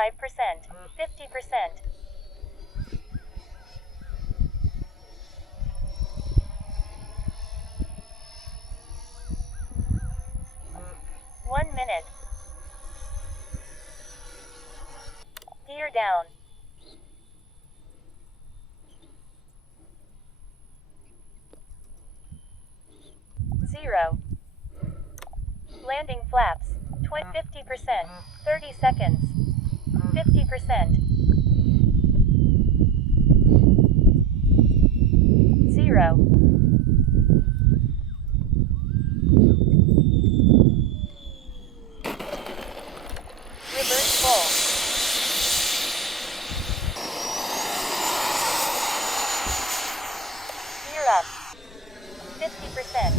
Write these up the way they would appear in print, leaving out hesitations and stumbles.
50%. 1 minute. Gear down. 0. Landing flaps. 50%. 30 seconds. 50%. 0. Reverse full. Gear up. 50%.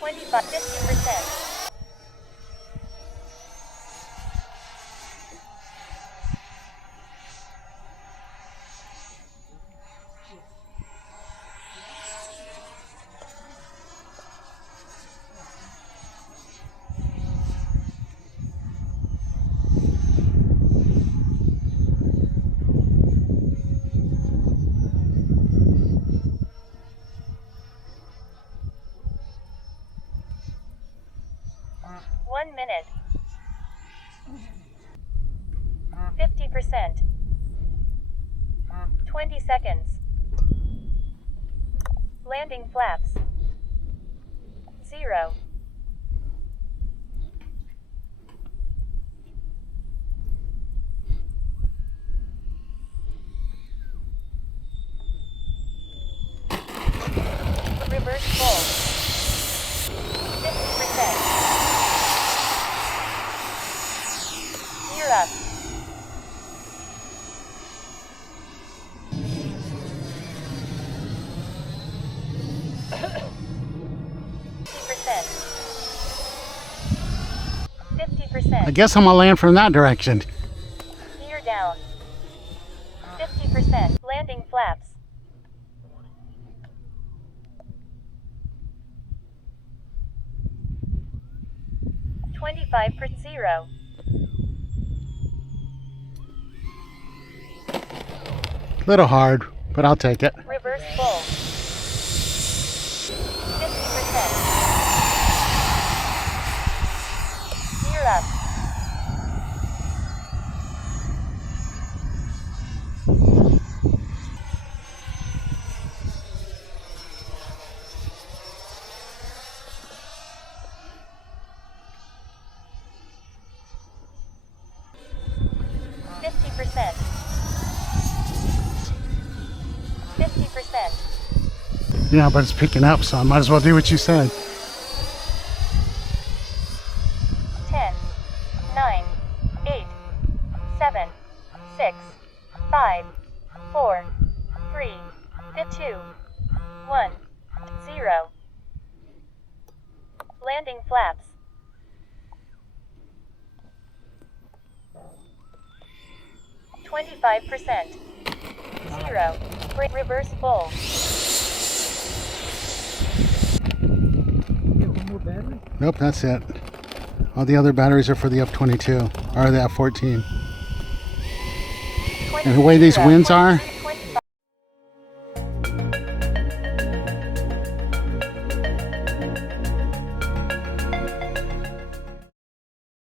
50%. 1 minute. 50%. 20 seconds. Landing flaps. 0. Reverse full. 50%. Gear up. 50%. I guess I'm gonna land from that direction. Gear down. 50%. Landing flaps. 25%. Little hard, but I'll take it. Reverse full. 50%. Gear up. 50%. 50%. Yeah, but it's picking up, so I might as well do what you said. 10, 9, 8, 7, 6, 5, 4, 3, 2, 1, 0. Landing flaps. 25%. 0. Reverse full. Nope, that's it. All the other batteries are for the F-22, or the F-14. And the way these winds are,